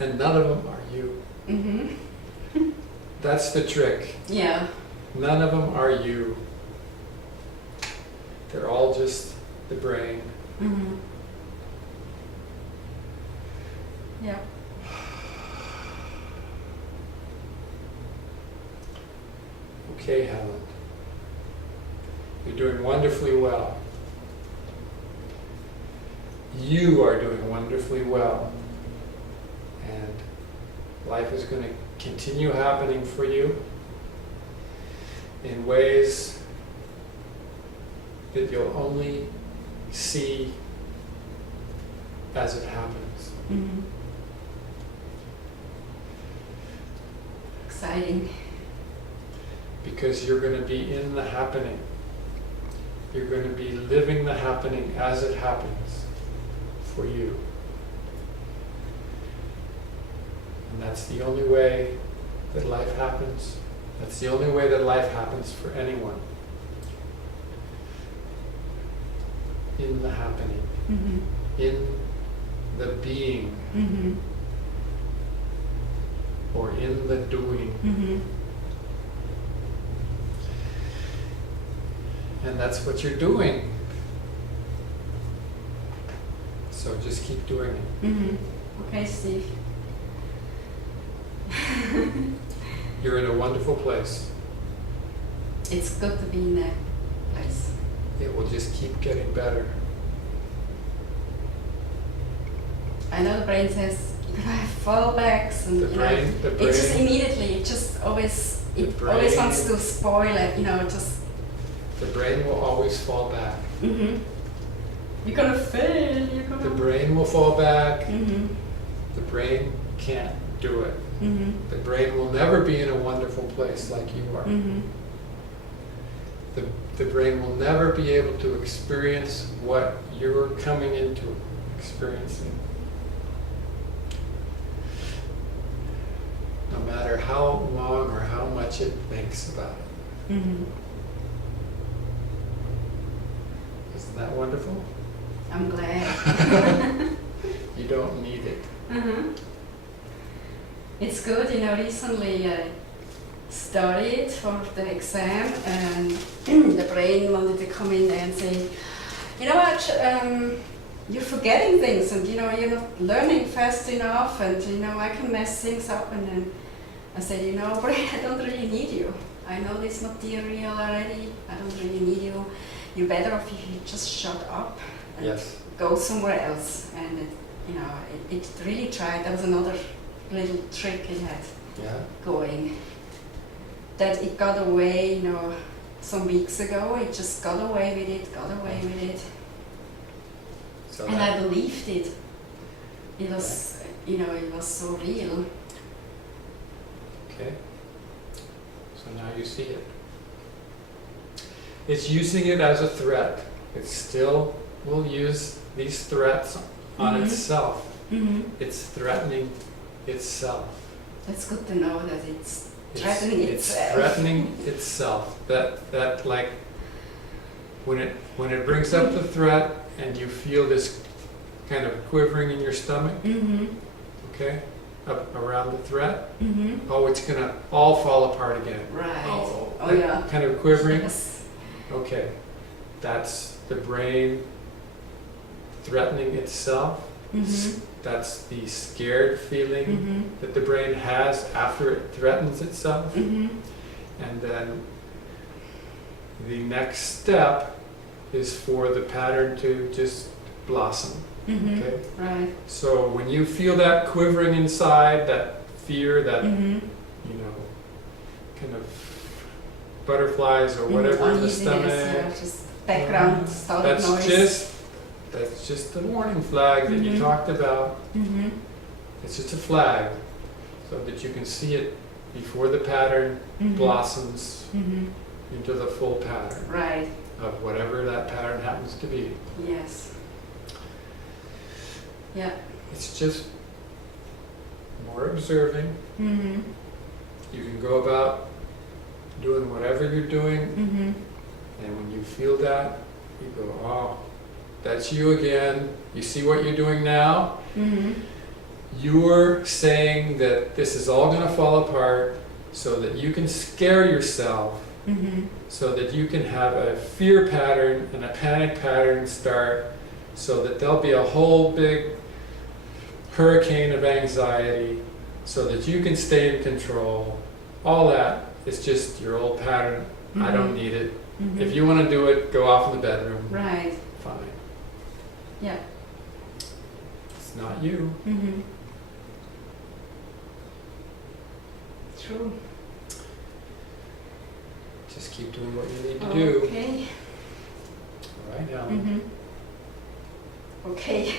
and none of them are you. Mm-hmm. That's the trick. Yeah. None of them are you. They're all just the brain. Mm-hmm. Yeah. Okay, Helen. You're doing wonderfully well. You are doing wonderfully well. And life is going to continue happening for you in ways that you'll only see as it happens. Mm-hmm. Exciting. Because you're going to be in the happening. You're going to be living the happening as it happens for you. And that's the only way that life happens. That's the only way that life happens for anyone. In the happening. Mm-hmm. In the being. Mm-hmm. Or in the doing. Mm-hmm. And that's what you're doing. So just keep doing it. Mm-hmm. Okay, Steve. You're in a wonderful place. It's good to be in that place. It will just keep getting better. I know the brain says you gotta have fallbacks, and The brain, it just immediately, it always wants to spoil it, just. The brain will always fall back. Mm-hmm. You're gonna fail. The brain will fall back. Mm-hmm. The brain can't do it. Mm-hmm. The brain will never be in a wonderful place like you are. Mm-hmm. The brain will never be able to experience what you're coming into experiencing. No matter how long or how much it thinks about it. Mm-hmm. Isn't that wonderful? I'm glad. You don't need it. Mm-hmm. It's good, recently I studied for the exam, and the brain wanted to come in there and say, you know what, you're forgetting things, and you're not learning fast enough, and I can mess things up. And then I said, brain, I don't really need you. I know this material already. I don't really need you. You're better off if you just shut up and Yes. go somewhere else. And it really tried. That was another little trick it had Yeah? going. That it got away, some weeks ago. It just got away with it. So And that- I believed it. It was, it was so real. Okay. So now you see it. It's using it as a threat. It still will use these threats on Mhm. itself. Mm-hmm. It's threatening itself. That's good to know that it's It's- threatening it's itself. threatening itself. That like when it brings up the threat and you feel this kind of quivering in your stomach, Mm-hmm. okay, up around the threat, Mm-hmm. oh, it's gonna all fall apart again. Right. Oh, Oh, that yeah. kind of quivering. Yes. Okay, that's the brain threatening itself. Mm-hmm. That's the scared feeling Mm-hmm. that the brain has after it threatens itself. Mm-hmm. And then the next step is for the pattern to just blossom. Mm-hmm. Okay? Right. So when you feel that quivering inside, that fear, that, Mm-hmm. kind of butterflies or whatever in the stomach, Yeah, just background static that's noise. just the warning flag that you Mhm. talked about. Mm-hmm. It's just a flag so that you can see it before the pattern Mm-hmm. blossoms Mm-hmm. into the full pattern Right. of whatever that pattern happens to be. Yes. Yeah. It's just more observing. Mm-hmm. You can go about doing whatever you're doing, Mm-hmm. and when you feel that, you go, oh, that's you again. You see what you're doing now? Mm-hmm. you're saying that this is all gonna fall apart so that you can scare yourself, Mm-hmm. so that you can have a fear pattern and a panic pattern start, so that there'll be a whole big hurricane of anxiety, so that you can stay in control. All that is just your old pattern. I don't need it. Mm-hmm. If you want to do it, go off in the bedroom. Right. Fine. Yeah. It's not you. Mm-hmm. True. Just keep doing what you need to do. Okay. All right, Helen. Mm-hmm. Okay.